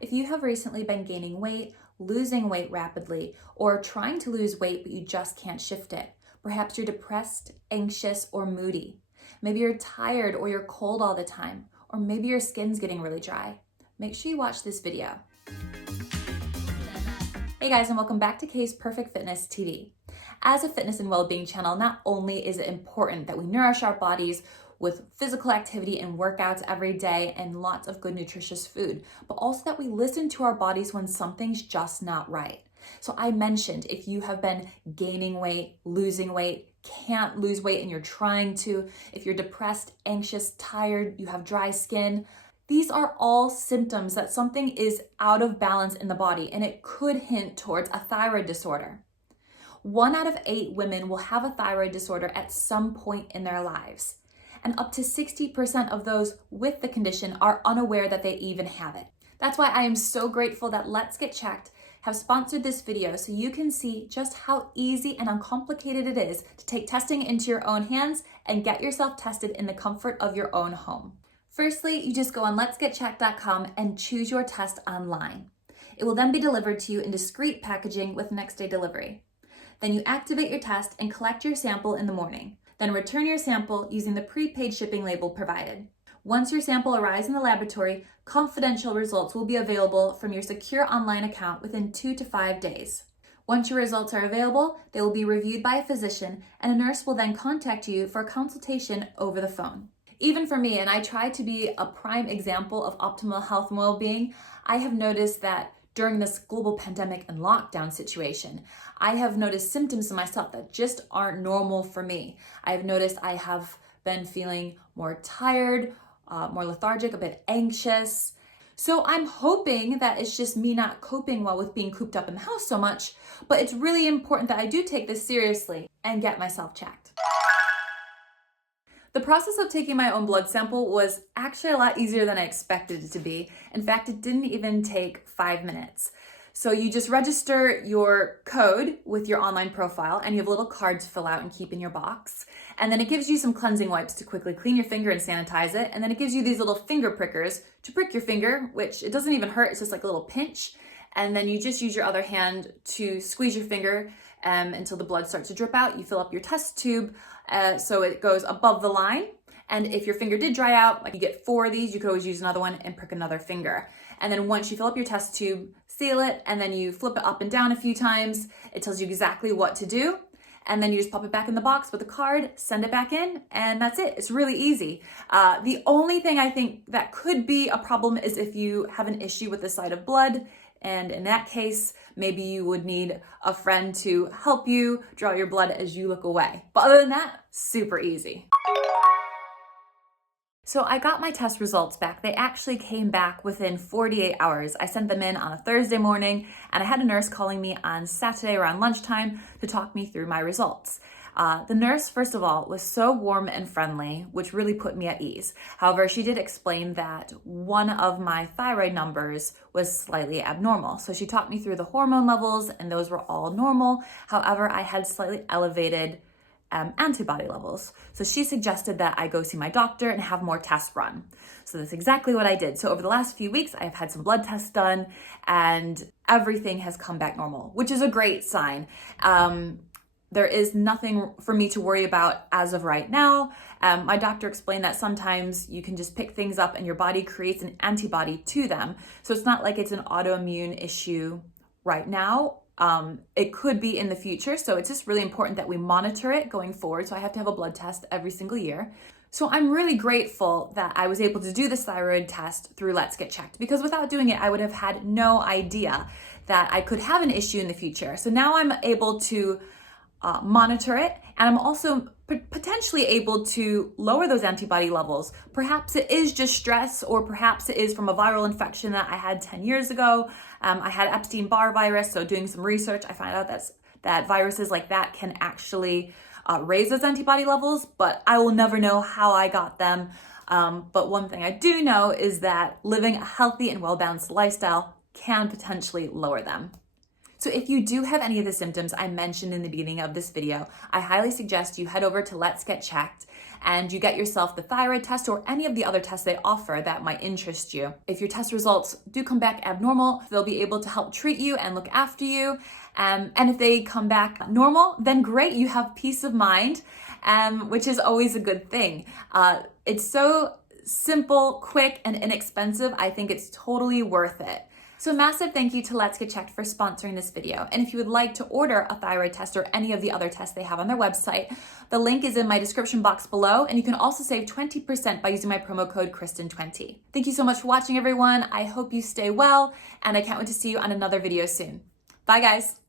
If you have recently been gaining weight, losing weight rapidly, or trying to lose weight but you just can't shift it, perhaps you're depressed, anxious, or moody. Maybe you're tired or you're cold all the time, or maybe your skin's getting really dry. Make sure you watch this video. Hey guys, and welcome back to Kay's Perfect Fitness TV. As a fitness and well-being channel, not only is it important that we nourish our bodies with physical activity and workouts every day and lots of good nutritious food, but also that we listen to our bodies when something's just not right. So I mentioned if you have been gaining weight, losing weight, can't lose weight and you're trying to, if you're depressed, anxious, tired, you have dry skin, these are all symptoms that something is out of balance in the body, and it could hint towards a thyroid disorder. 1 out of 8 women will have a thyroid disorder at some point in their lives. And up to 60% of those with the condition are unaware that they even have it. That's why I am so grateful that Let's Get Checked have sponsored this video so you can see just how easy and uncomplicated it is to take testing into your own hands and get yourself tested in the comfort of your own home. Firstly, you just go on letsgetchecked.com and choose your test online. It will then be delivered to you in discreet packaging with next day delivery. Then you activate your test and collect your sample in the morning. Then return your sample using the prepaid shipping label provided. Once your sample arrives in the laboratory, confidential results will be available from your secure online account within 2 to 5 days. Once your results are available, they will be reviewed by a physician, and a nurse will then contact you for a consultation over the phone. Even for me, and I try to be a prime example of optimal health and well-being, I have noticed that during this global pandemic and lockdown situation, I have noticed symptoms in myself that just aren't normal for me. I have noticed I have been feeling more tired, more lethargic, a bit anxious. So I'm hoping that it's just me not coping well with being cooped up in the house so much, but it's really important that I do take this seriously and get myself checked. The process of taking my own blood sample was actually a lot easier than I expected it to be. In fact, it didn't even take 5 minutes. So you just register your code with your online profile, and you have a little card to fill out and keep in your box. And then it gives you some cleansing wipes to quickly clean your finger and sanitize it. And then it gives you these little finger prickers to prick your finger, which it doesn't even hurt. It's just like a little pinch. And then you just use your other hand to squeeze your finger until the blood starts to drip out. You fill up your test tube so it goes above the line. And if your finger did dry out, like you get 4 of these, you could always use another one and prick another finger. And then once you fill up your test tube, seal it, and then you flip it up and down a few times. It tells you exactly what to do. And then you just pop it back in the box with a card, send it back in, and that's it. It's really easy. The only thing I think that could be a problem is if you have an issue with the sight of blood. And in that case, maybe you would need a friend to help you draw your blood as you look away. But other than that, super easy. So I got my test results back. They actually came back within 48 hours. I sent them in on a Thursday morning, and I had a nurse calling me on Saturday around lunchtime to talk me through my results. The nurse, first of all, was so warm and friendly, which really put me at ease. However, she did explain that one of my thyroid numbers was slightly abnormal. So she talked me through the hormone levels, and those were all normal. However, I had slightly elevated antibody levels. So she suggested that I go see my doctor and have more tests run. So that's exactly what I did. So over the last few weeks, I've had some blood tests done, and everything has come back normal, which is a great sign. There is nothing for me to worry about as of right now. My doctor explained that sometimes you can just pick things up and your body creates an antibody to them. So it's not like it's an autoimmune issue right now. It could be in the future. So it's just really important that we monitor it going forward. So I have to have a blood test every single year. So I'm really grateful that I was able to do this thyroid test through Let's Get Checked, because without doing it, I would have had no idea that I could have an issue in the future. So now I'm able to monitor it, and I'm also potentially able to lower those antibody levels. Perhaps it is just stress, or perhaps it is from a viral infection that I had 10 years ago. I had Epstein-Barr virus, so doing some research, I found out that viruses like that can actually raise those antibody levels, but I will never know how I got them. But one thing I do know is that living a healthy and well-balanced lifestyle can potentially lower them. So if you do have any of the symptoms I mentioned in the beginning of this video, I highly suggest you head over to Let's Get Checked and you get yourself the thyroid test or any of the other tests they offer that might interest you. If your test results do come back abnormal, they'll be able to help treat you and look after you. And if they come back normal, then great, you have peace of mind, which is always a good thing. It's so simple, quick, and inexpensive. I think it's totally worth it. So massive thank you to Let's Get Checked for sponsoring this video. And if you would like to order a thyroid test or any of the other tests they have on their website, the link is in my description box below, and you can also save 20% by using my promo code Kristen20. Thank you so much for watching, everyone. I hope you stay well, and I can't wait to see you on another video soon. Bye, guys.